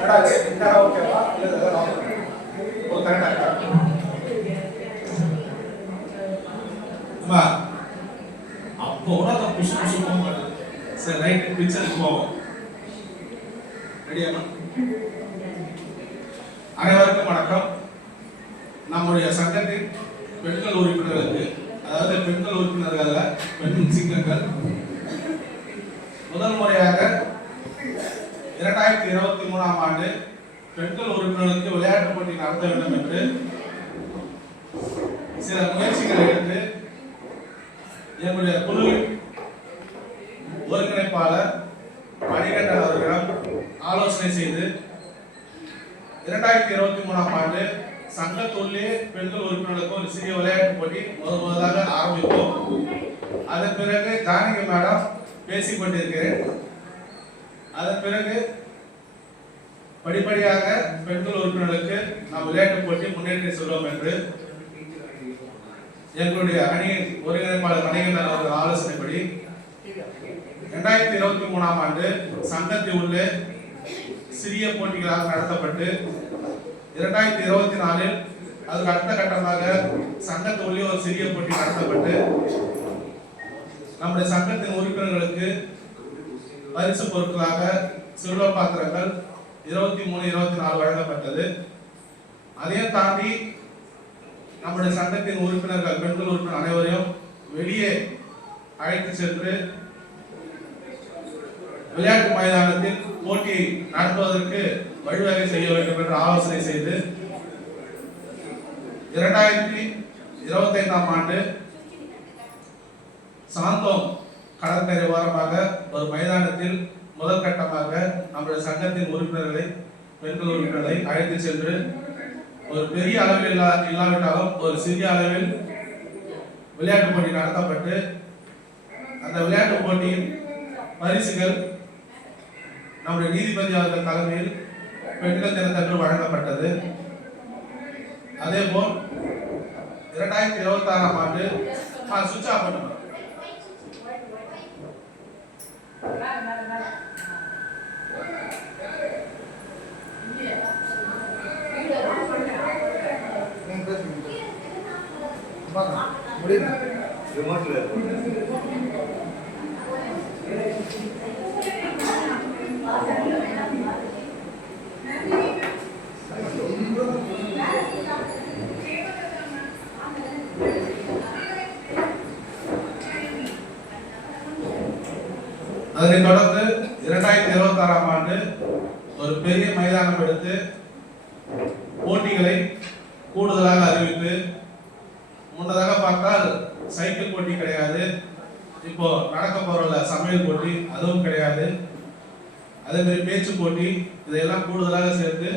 அப்போ அதை push push போக மாட்டேது. சரி ரைட் பிக்சருக்கு போவோம். ரெடியாமா? அனைவருக்கும் வணக்கம். நம்முடைய சங்கத்தின் பெண்கள் உறுப்பினர்களுக்கு, அதாவது பெண்கள் உறுப்பினர்கள் பெண் சிங்கங்கள் முதல் முறையாக 2023ஆம் ஆண்டு பெண்கள் உறுப்பினர்களுக்கு விளையாட்டு போட்டி நடத்த வேண்டும் என்று சில முயற்சிகளை எடுத்து என்னுடைய குழுவின் ஒருங்கிணைப்பாளர் மணிகண்டன் அவர்களிடம் ஆலோசனை செய்து 2023ஆம் ஆண்டு சங்கத்துள்ளே பெண்கள் உறுப்பினர்களுக்கு ஒரு சிறிய விளையாட்டு போட்டி முதலாக ஆரம்பித்தோம். அதன் பிறகு ஜானகி மேடம் பேசிக் கொண்டிருக்கிறேன். அதன் பிறகு படிப்படியாக பெண்கள் உறுப்பினர்களுக்கு நாம் விளையாட்டு போட்டி முன்னேற்றி செல்வோம் என்று எங்களுடைய அணியின் ஒருங்கிணைப்பாளர் மணிகண்டன் அவர்கள் ஆலோசனைப்படி 2023ஆம் ஆண்டு சங்கத்தில் உள்ள சிறிய போட்டிகளாக நடத்தப்பட்டு 2024இல் அதுக்கு அடுத்த கட்டமாக சங்கத்துள்ளே ஒரு சிறிய போட்டி நடத்தப்பட்டு நம்முடைய சங்கத்தின் உறுப்பினர்களுக்கு பரிசு பொருட்களாக சில்வர் பாத்திரங்கள் 23, 24 வழங்கப்பட்டது. அதையும் தாண்டி நம்முடைய சங்கத்தின் உறுப்பினர்கள் பெண்கள் உறுப்பினர் அனைவரையும் வெளியே அழைத்து சென்று விளையாட்டு மைதானத்தில் போட்டி நடத்துவதற்கு வழிவகை செய்ய வேண்டும் என்று ஆலோசனை செய்து 2025ஆம் ஆண்டு சாந்தோம் கடற்கரை ஓரமாக ஒரு மைதானத்தில் முதல் கட்டமாக நம்முடைய சங்கத்தின் உறுப்பினர்களை பெண்கள் உறுப்பினர்களை அழைத்து சென்று ஒரு பெரிய அளவில் இல்லாவிட்டாலும் ஒரு சிறிய அளவில் விளையாட்டு போட்டி நடத்தப்பட்டு அந்த விளையாட்டு போட்டியின் பரிசுகள் நம்முடைய நீதிபதி அவர்கள் தலைமையில் பெண்கள் தினத்தன்று வழங்கப்பட்டது. அதே போல் 2026ஆம் ஆண்டு சுவிட்ச் ஆஃப் பண்ணுங்க. அதனைத் தொடர்ந்து 2026ஆம் ஆண்டு ஒரு பெரிய மைதானம் எடுத்து போட்டிகளை கூடுதலாக அறிவித்து, முன்னதாக பார்த்தால் சைக்கிள் போட்டி கிடையாது, இப்போ நடக்க போற சமையல் போட்டி அதுவும் கிடையாது, அதே மாதிரி பேச்சு போட்டி இதையெல்லாம் கூடுதலாக சேர்த்து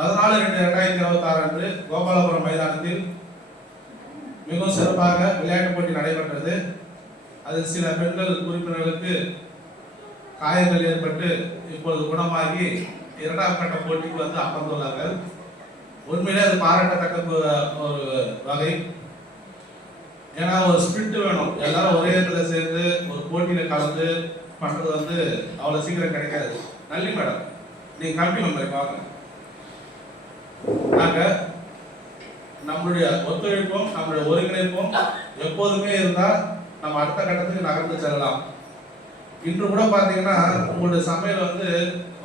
14/2/2026 அன்று கோபாலபுரம் மைதானத்தில் மிகவும் சிறப்பாக விளையாட்டு போட்டி நடைபெற்றது. அதில் சில பெண்கள் உறுப்பினர்களுக்கு காயங்கள் ஏற்பட்டு இப்பொழுது குணமாகி 2ஆம் கட்ட போட்டிக்கு வந்து அமர்ந்துள்ளார்கள். உண்மையிலே அது பாராட்டத்தக்க ஒரு வகை. ஏன்னா ஒரு ஸ்பிரிட் வேணும், எல்லாரும் ஒரே இடத்துல சேர்ந்து ஒரு போட்டியில கலந்து பண்றது வந்து அவ்வளவு சீக்கிரம் கிடைக்காது. நல்லி மேடம், நீங்க கமிட்டி மெம்பர் வாங்க. நாங்க நம்மளுடைய ஒத்துழைப்பும் நம்மளுடைய ஒருங்கிணைப்பும் எப்போதுமே இருந்தால் நம்ம அடுத்த கட்டத்துக்கு நகர்ந்து செல்லலாம். இன்று கூட பாத்தீங்கன்னா உங்களுடைய சமையல் வந்து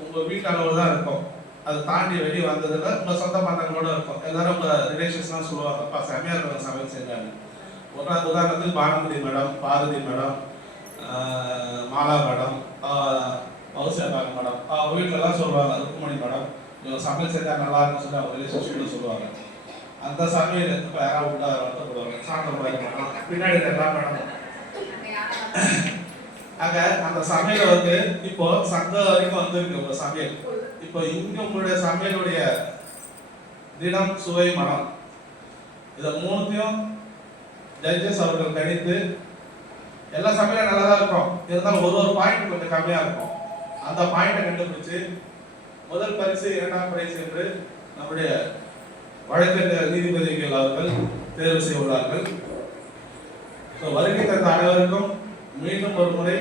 உங்க வீட்டு அளவு தான் இருக்கும், அதை தாண்டி வெளியே வந்ததுல உங்க சொந்த பந்தங்களோட இருக்கும். எல்லாரும் உங்க ரிலேஷன்ஸ்லாம் சொல்லுவாங்க, அப்பா செமையா இருக்கும் சமையல் செஞ்சாங்க. உதாரணத்துக்கு Bhanumathi madam, Bharathi madam, Mala madam, ஔசியாபாக மேடம், அவங்க வீட்டிலலாம் சொல்லுவாங்க, ருக்குமணி மேடம் இவங்க சமையல் செஞ்சா நல்லா இருக்குன்னு சொல்லி அவங்க ரிலேஷன்ஷிப்ல சொல்லுவாங்க. அந்த சமையல் இப்போ யாராவது விட்டா வருத்தப்படுவாங்க, சாப்பிட பின்னாடி எல்லாம் மேடம். ஆக அந்த சமையல் வந்து இப்போ சங்க வரைக்கும் வந்திருக்கு உங்க சமையல். இப்போ இங்க உங்களுடைய சமையலுடைய தினம், சுவை, மனம் இதை மூணுத்தையும் ஜட்ஜஸ் அவர்கள் கணித்து எல்லா சமையலும் நல்லா தான் இருக்கும், இருந்தாலும் ஒரு பாயிண்ட் கொஞ்சம் கம்மியா இருக்கும். அந்த பாயிண்டை கண்டுபிடிச்சு முதல் பரிசு, 2ஆம் பரிசு என்று நம்முடைய வழக்கறிஞர் நீதிபதிகள் அவர்கள் தேர்வு செய்துள்ளார்கள். வருகை தந்த அனைவருக்கும் மீண்டும் ஒரு முறை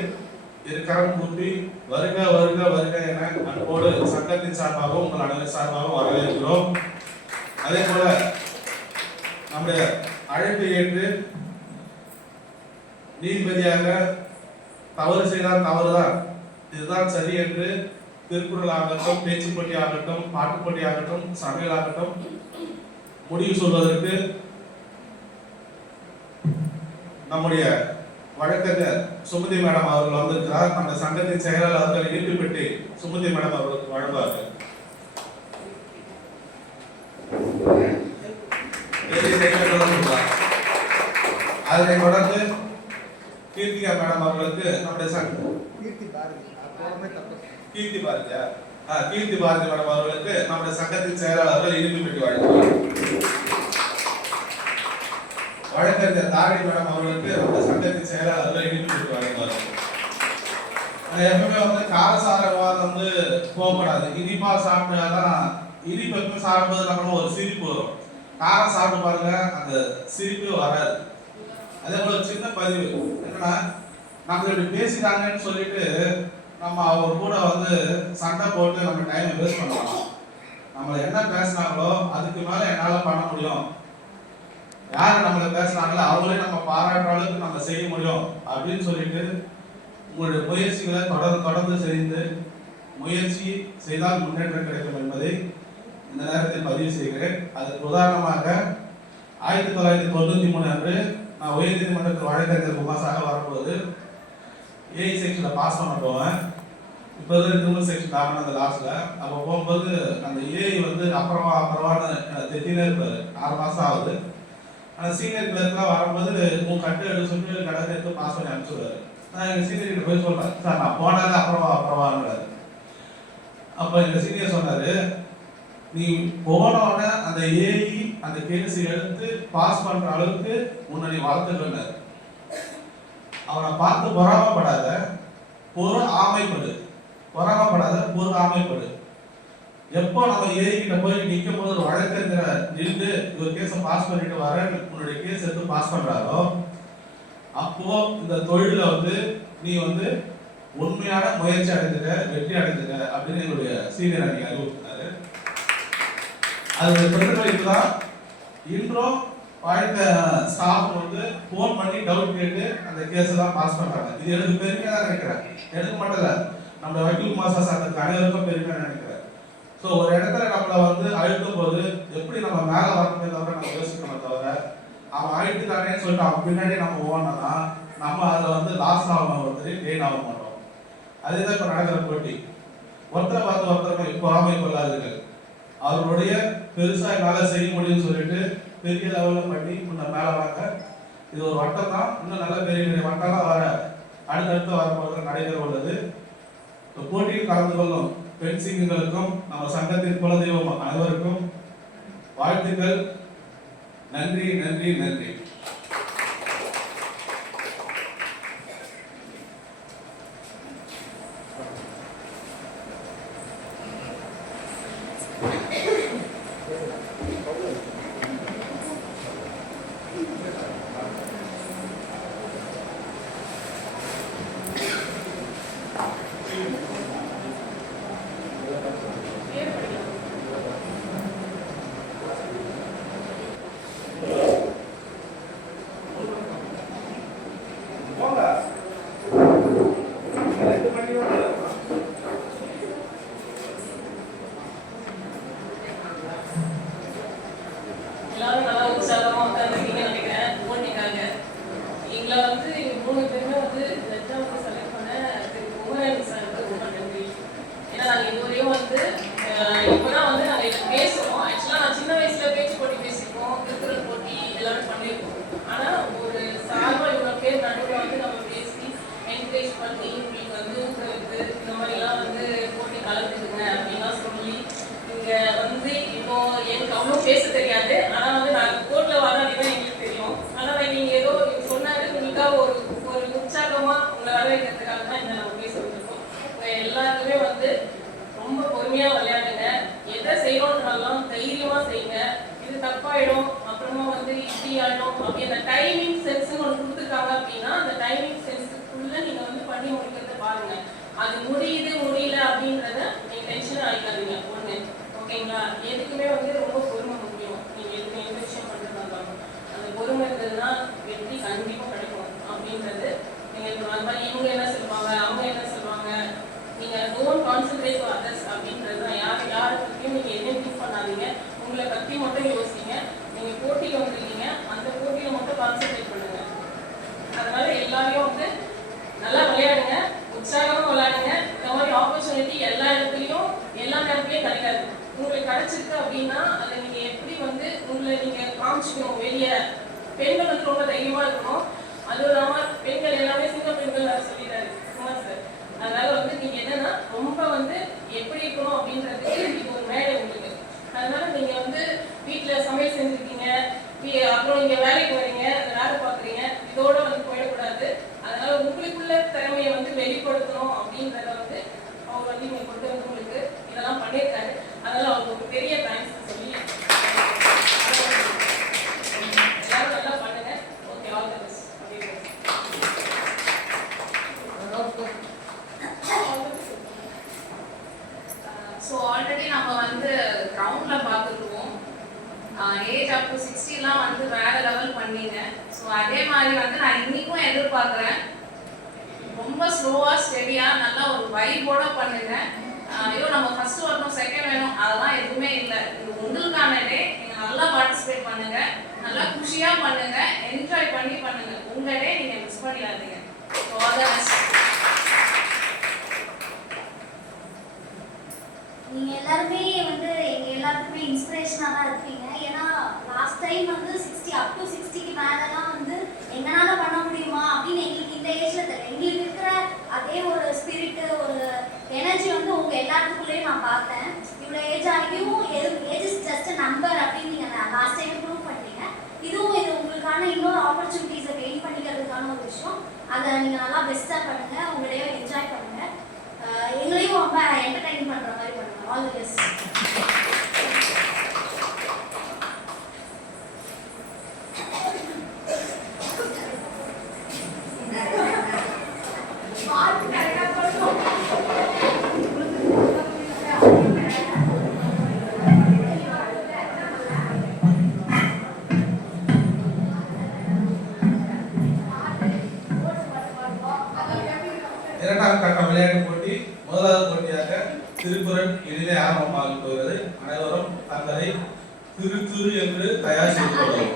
இருக்கரம் கூப்பி வருக வருக வருக என அன்போடு சங்கத்தின் சார்பாகவும் உங்கள் அனைவரின் சார்பாகவும் வரவேற்கிறோம். அதே போல நம்முடைய அழைப்பை ஏற்று நீதிபதியாக தவறு செய்தால் தவறுதான், இதுதான் சரி என்று திருக்குறள் ஆகட்டும், பேச்சு போட்டி ஆகட்டும், பாட்டு போட்டி ஆகட்டும், சமையல் ஆகட்டும் முடிவு சொல்வதற்கு நம்முடைய வழக்கறிஞர் சுமதி மேடம் அவர்கள் வந்திருக்கிறார். நம்ம சங்கத்தின் செயலாளர் அவர்கள் இணைப்பு பெட்டி சுமதி மேடம் அவர்களுக்கு வழங்குவார்கள். அதனை தொடர்ந்து கீர்த்திகா மேடம் அவர்களுக்கு நம்முடைய கீர்த்தி பாரதி மேடம் அவர்களுக்கு நம்முடைய சங்கத்தின் செயலாளர்கள் இணைப்பு பெட்டி வழங்குவார். வழக்கறிஞர் தாரணி மேடம் அவர்களுக்கு நம்ம சங்கத்தின் செயலாளர்கள் இணைப்பு பெட்டி வழங்குவார்கள். எப்பவுமே வந்து காரசார விவாதம் வந்து போகக்கூடாது. இனிப்பா சாப்பிட்டாதான் இனிப்பு எப்பவுமே சாப்பிடும்போது நம்ம ஒரு சிரிப்பு வரும். காரம் சாப்பிட்டு பாருங்க, அந்த சிரிப்பு வராது. அதே போல சின்ன பதிவு என்னன்னா, நம்ம இப்படி பேசிட்டாங்கன்னு சொல்லிட்டு நம்ம அவர் கூட வந்து சண்டை போட்டு நம்ம டைம் வேஸ்ட் பண்ணலாம். நம்ம என்ன பேசினாங்களோ அதுக்கு மேல என்னால பண்ண முடியும், யாரு நம்மள பேசுறாங்களோ அவங்களே நம்ம பாராட்டுற அளவுக்கு நம்ம செய்ய முடியும் அப்படின்னு சொல்லிட்டு உங்களுடைய முயற்சிகளை தொடர்ந்து செய்து முயற்சி செய்தால் முன்னேற்றம் கிடைக்கும் என்பதை இந்த நேரத்தில் பதிவு செய்கிறேன். அதுக்கு உதாரணமாக 1993 அன்று நான் உயர்நீதிமன்றத்தில் வழக்கறிஞர் குமாசாக வரும்போது ஏஐ செக்ஷன்ல பாஸ் பண்ண போவேன். இப்போ கிரிமினல் செக்ஷன் ஆகணும் அந்த லாஸ்ட்ல. அப்போ போகும்போது அந்த ஏஐ வந்து அப்புறமான்னு தெத்தினே இருப்பாரு. 6 மாசம் ஆகுது. ஆனால் சீனியர் கிளர்க்லாம் வரும்போது உன் கட்டு எடுத்து சொல்லி கடை எடுத்து பாஸ் பண்ணி அனுப்பிச்சுடுவாரு. நான் எங்கள் சீனியர் கிட்ட போய் சொல்றேன், சார் நான் போனாலே அப்புறமான்றாரு. அப்போ எங்கள் சீனியர் சொன்னாரு, நீ போனோடனே அந்த ஏஐ அந்த கேஸ் எடுத்து பாஸ் பண்ற அளவுக்கு உன்னை நீ வளர்த்துட்டு அவனை பார்த்து பொறாமப்படாத, ஆமைப்படு. பொறாமப்படாத, ஆமைப்படு. எப்போ நம்ம ஏஐ கிட்ட போய் நிற்கும் போது ஒரு வழக்கறிஞரை நின்று ஒரு கேஸை பாஸ் பண்ணிட்டு வர உன்னுடைய கேஸ் எடுத்து பாஸ் பண்றாரோ அப்போ இந்த தொழில வந்து நீ வந்து உண்மையான முயற்சி அடைஞ்சிட்ட, வெற்றி அடைஞ்சிட்ட அப்படின்னு என்னுடைய சீனியர் அன்னைக்கு அறிவுறுத்தினாரு. அதோட பிரதிபலிப்பு தான் இன்றும் வாழ்ந்த ஸ்டாஃப் வந்து போன் பண்ணி டவுட் கேட்டு அந்த கேஸ் எல்லாம் பாஸ் பண்றாங்க. இது எனக்கு பெருமையா தான் நினைக்கிறேன். எனக்கு மட்டும் இல்ல, நம்ம வக்கீல் மாசா சார் அனைவருக்கும் பெருமையா நினைக்கிறேன். ஸோ ஒரு இடத்துல நம்மளை வந்து அழுத்தும் போது எப்படி நம்ம மேல வரணுமே தவிர நம்ம யோசிக்கணும் தவிர அவன் அழுத்துட்டானேன்னு சொல்லிட்டு அவன் பின்னாடி நம்ம ஓடணும்னா நம்ம அதில் வந்து லாஸ் ஆகணும், ஒருத்தர் கெயின் ஆக மாட்டோம். அதேதான் இப்போ நடக்கிற போட்டி. ஒருத்தரை பார்த்து ஒருத்தரை பொறாமை கொள்ளாதீர்கள். அவருடைய பெருசா என்னால் செய்ய முடியும்னு சொல்லிட்டு பெரிய லெவலில் பண்ணி முன்ன மேலே வாங்க. இது ஒரு வட்டம் தான், இன்னும் நல்ல பெரிய பெரிய வட்டம்லாம் வர அடுத்தடுத்து வரப்போது நடைபெற உள்ளது. போட்டியில் கலந்து கொள்ளும் பெண் சிங்கங்களுக்கும் நம்ம சங்கத்தின் குலதெய்வம் அனைவருக்கும் வாழ்த்துக்கள். நன்றி நன்றி நன்றி. பேச தெரியாது. ஆனா வந்து நான் கோர்ட்ல வர அன்னைக்கு எங்களுக்கு தெரியும். ஆனா நீங்க ஏதோ சொன்னாரு, உங்களுக்காக ஒரு உற்சாகமா உங்களை வர வைக்கிறதுக்காக தான் இந்த நம்ம பேசிட்டு இருக்கோம். எல்லாருக்குமே வந்து ரொம்ப பொறுமையா விளையாடுங்க. எதை செய்யறோம்னாலும் தைரியமா செய்யுங்க. இது தப்பாயிடும், அப்புறமா வந்து இப்படி ஆயிடும் அப்படி அந்த டைமிங் சென்ஸ் ஒன்று கொடுத்துருக்காங்க அப்படின்னா அந்த டைமிங் சென்ஸுக்குள்ள நீங்க வந்து பண்ணி முடிக்கிறத பாருங்க. அது முடியுது முடியல அப்படின்றத நீங்க டென்ஷன் ஆகிக்காதீங்க ஒண்ணு. ஓகேங்களா? எதுக்குமே வந்து ரொம்ப பொறுமை முக்கியம். நீங்க எதுக்கு எந்த விஷயம் பண்றதா இருந்தாலும் அந்த பொறுமை இருந்ததுன்னா வெற்றி கண்டிப்பா கிடைக்கும் அப்படின்றது. நீங்க அந்த மாதிரி இவங்க என்ன சொல்லுவாங்க அவங்க என்ன சொல்லுவாங்க, நீங்க டோன்ட் கான்சென்ட்ரேட் டு அதர்ஸ் அப்படின்றது தான். யாரை பற்றியும் நீங்க எதையும் திங்க் பண்ணாதீங்க. உங்களை பற்றி மட்டும் யோசிங்க. நீங்க போட்டியில் வந்துருக்கீங்க, அந்த போட்டியில மட்டும் கான்சென்ட்ரேட் பண்ணுங்க. அதனால எல்லாரையும் வந்து நல்லா விளையாடுங்க, உற்சாகமா விளையாடுங்க. இந்த மாதிரி ஆப்பர்ச்சுனிட்டி எல்லா இடத்துலையும் எல்லா நேரத்துலையும் கிடைக்காது. உங்களுக்கு கிடைச்சிருக்கு அப்படின்னா அதை நீங்க எப்படி வந்து உங்களை நீங்க காமிச்சுக்கணும் வெளியே. பெண்கள் வந்து ரொம்ப தைரியமா இருக்கணும். அதுவும் இல்லாம பெண்கள் எல்லாமே சிங்க பெண்கள் சொல்லிட்டாரு குமார் சார். அதனால வந்து நீங்க என்னன்னா ரொம்ப வந்து எப்படி இருக்கணும் அப்படின்றதுக்கு இது ஒரு மேடை உங்களுக்கு. அதனால நீங்க வந்து வீட்டுல சமையல் செஞ்சிருக்கீங்க, அப்புறம் நீங்க வேலைக்கு வரீங்க, வேலை பாக்குறீங்க, இதோட வந்து போயிடக்கூடாது. அதனால உங்களுக்குள்ள திறமையை வந்து வெளிப்படுத்தணும் அப்படின்றத வந்து அவர் வந்து இங்க கொண்டு வந்து உங்களுக்கு இதெல்லாம் பண்ணியிருக்காரு. அதனால அவங்களுக்கு பெரிய தேங்க்ஸ் சொல்லி எல்லாரும் நல்லா பண்ணுங்க. Okay, all the best. So already நம்ம வந்து கிரவுண்ட்ல பார்த்துருக்கோம். ஏஜ் அப் டு 60 வந்து வேற லெவல் பண்ணீங்க. ஸோ அதே மாதிரி வந்து நான் இன்னைக்கும் எதிர்பார்க்குறேன். ரொம்ப ஸ்லோவா ஸ்டெடியா நல்லா ஒரு வைபோட பண்ணுங்க. ஐயோ நம்ம ஃபர்ஸ்ட் வரணும் செகண்ட் வேணும் அதெல்லாம் எதுவுமே இல்லை. இது உங்களுக்கான டே. நீங்க நல்லா பார்ட்டிசிபேட் பண்ணுங்க, நல்லா குஷியா பண்ணுங்க, என்ஜாய் பண்ணி பண்ணுங்க. உங்க டே நீங்க மிஸ் பண்ணிடாதீங்க. So all the best. நீங்க எல்லாருமே வந்து எங்க எல்லாருக்குமே இன்ஸ்பிரேஷனா தான் இருப்பீங்க. ஏன்னா லாஸ்ட் டைம் வந்து 60 அப் டு 60க்கு மேலலாம் வந்து எங்களால பண்ண முடியுமா அப்படின்னு எங்களுக்கு இந்த ஏஜ்ல தெரியல. எங்களுக்கு இருக்கிற அதே ஒரு ஸ்பிரிட், ஒரு எனர்ஜி வந்து உங்க எல்லாத்துக்குள்ளேயும் நான் பார்த்தேன். இவ்வளோ ஏஜ் ஆகியும் ஏஜ் இஸ் ஜஸ்ட் நம்பர் அப்படின்னு நீங்க லாஸ்ட் டைம் ப்ரூவ் பண்ணீங்க. இதுவும் இது உங்களுக்கான இன்னொரு ஆப்பர்ச்சுனிட்டிஸை கெயின் பண்ணிக்கிறதுக்கான ஒரு விஷயம். அதை நீங்க நல்லா பெஸ்டா பண்ணுங்க, உங்களையும் என்ஜாய் பண்ணுங்க, எங்களையும் ரொம்ப என்டர்டைன் பண்ற மாதிரி பண்ணுங்க. All the best. இரண்டாம் கட்ட விளையாட்டு போட்டி முதலாவது போட்டியாக திருக்குறள் இனிதே ஆரம்பமாகி போகிறது. அனைவரும் தங்களை திரு திரு என்று தயார் செய்து கொள்ளவும்.